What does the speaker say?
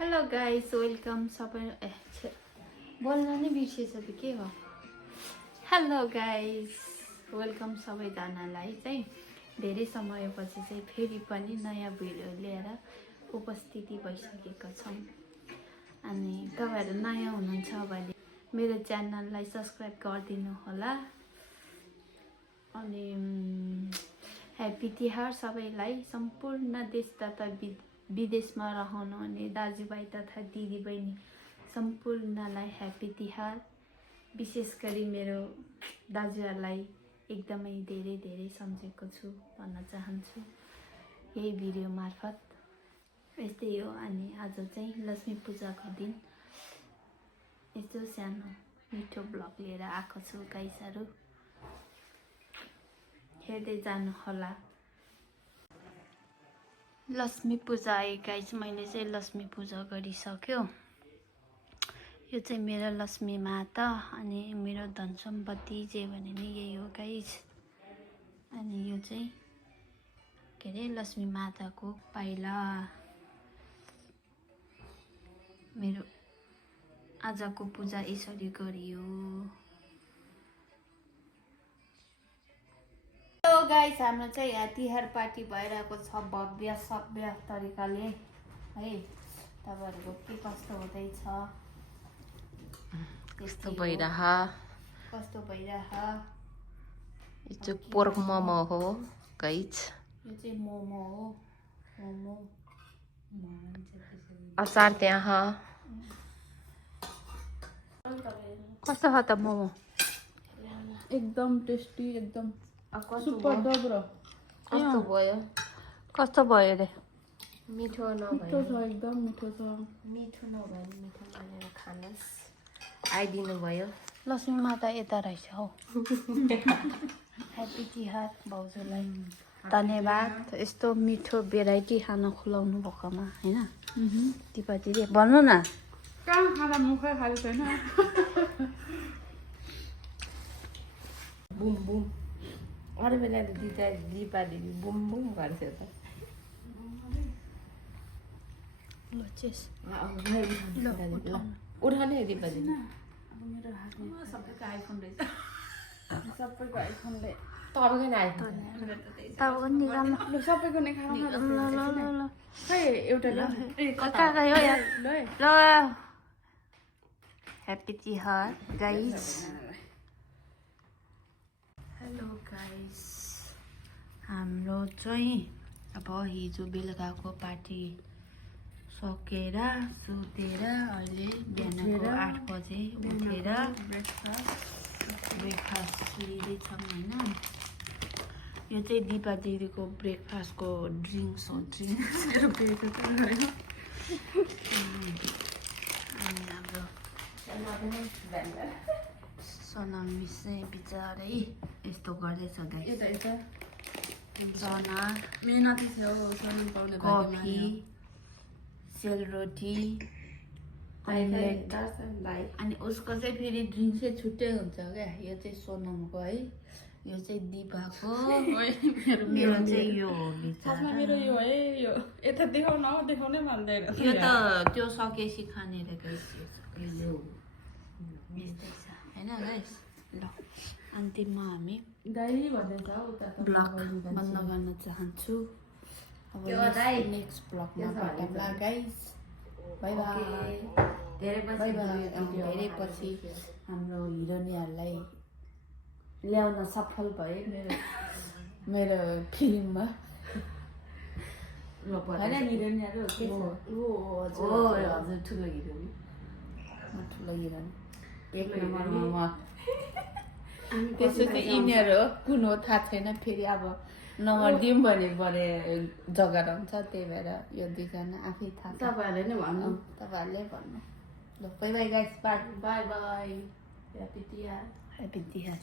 hello guys welcome सबै बोल्न नै बिर्सेछ त के हो हेलो गाइस वेलकम सबैजनालाई चाहिँ धेरै समयपछि चाहिँ फेरि पनि नयाँ भिडियो लिएर उपस्थिति भइसकेका छौँ अनि तपाईहरु नयाँ हुनुहुन्छ भने मेरो च्यानललाई सब्स्क्राइब गरिदिनु होला अनि ह्यापी तिहार सबैलाई सम्पूर्ण देश तथा विदेशमा रहनुहुने दाजुभाइ तथा दिदीबहिनी सम्पूर्णलाई ह्यापी तिहार विशेष गरी मेरो दाजुहरूलाई एकदमै धेरै धेरै सम्झेको छु भन्न चाहन्छु यही भिडियो मार्फत यस्तै हो अनि आज चाहिँ लक्ष्मी पूजाको दिन यस्तो सानो मिठो ब्लग लिएर आएको छु गाइसहरु हेर्दै जानु होला लक्ष्मी पूजा आए गाइस मैले चाहिँ लक्ष्मी पूजा गरिसक्यो यो चाहिँ मेरो लक्ष्मी माता अनि मेरो धन सम्पत्ति जे भने नि यही हो गाइस अनि यो चाहिँ के रे लक्ष्मी माताको पाइला मेरो आजको पूजा यसरी गरियो हेलो गाइस हाम्रो चाहिँ यहाँ तिहार पार्टी भइरहेको छ भव्य सभ्य तरिकाले है तपाईहरुको के कस्तो हुँदैछ कस्तो भइरह यो चाहिँ पोर्क मोमो हो गाइस यो चाहिँ मोमो हो मोमो अचार त्यहाँ कस्तो छ त मोमो एकदम टेस्टी एकदम सुपर dobro कस्तो भयो रे मिठो मिठो छ एकदम मिठो छ मिठो नभए मिठो भनेर खानुस् आइदिनु भयो लक्ष्मी माता यता रहेछ हौ ह्यापी तिहार भाउजूलाई धन्यवाद यस्तो मिठो भेराइटी खाना खुलाउनु भएकोमा हैन दिपाजीले भन्नु न कहाँ खाना मुखै खाली छैन बुम बुम अरू बेला त दिपा दिदी बुम बुम गर्छ त ल चेस उठाउने दिपा दिदी अब मेरो हातमा सबैको आइफोन रहेछ सबैको आइफोनले तपाईँको नै आइफोन तब निकाल्नु ल सबैको नै खाऊ न ल खै एउटा ल कता गयो यार ल ल happy Tihar guys hello guys हाम्रो चाहिँ अब हिजो बेलुकाको पार्टी सकेर सुतेर अहिले बिहानको 8 बजे उठेर ब्रेकफास्ट लिँदैछौँ होइन यो चाहिँ दिपा दिदीको ब्रेकफास्टको ड्रिङ्क्स हो ड्रिङ्क्स अनि हाम्रो सोनम मिस चाहिँ बिचारै यस्तो गर्दैछ गाइस जना मेहनती थियो सोनम पाउने कफी सेलरोटी अनि उसको चाहिँ फेरि ड्रिङ्क चाहिँ छुट्टै हुन्छ क्या यो चाहिँ सोनमको है यो चाहिँ दिपाको मेरो चाहिँ यो हो खासमा मेरो यो है यो यता देखाउन हो देखाउनै मान्दैन यो त त्यो सकेपछि खाने रे गाइस यो यस्तै छ हैन गाइस ल अन्तिममा हामी दाइ भन्दैछ उता ब्लग बन्द गर्न चाहन्छु अब नेक्स्ट ब्लगमा भेटौँला गाइस बाइ बाइ धेरै पछि हाम्रो हिरोइनहरूलाई ल्याउन सफल भए मेरो फिल्ममा होइन हिरोइनहरू के छ हजुर ठुलो हिरोइन म ठुलो हिरोइन 1 नम्बरमा म त्यसपछि यिनीहरू हो कुन हो थाहा छैन फेरि अब नम्बर दिउँ भने बढे जग्गा रहन्छ त्यही भएर यो दुईजना आफै थाहा छ तपाईहरुले नै भन्नु तपाईहरुले भन्नु ल bye bye guys bye bye bye happy Tihar happy Tihar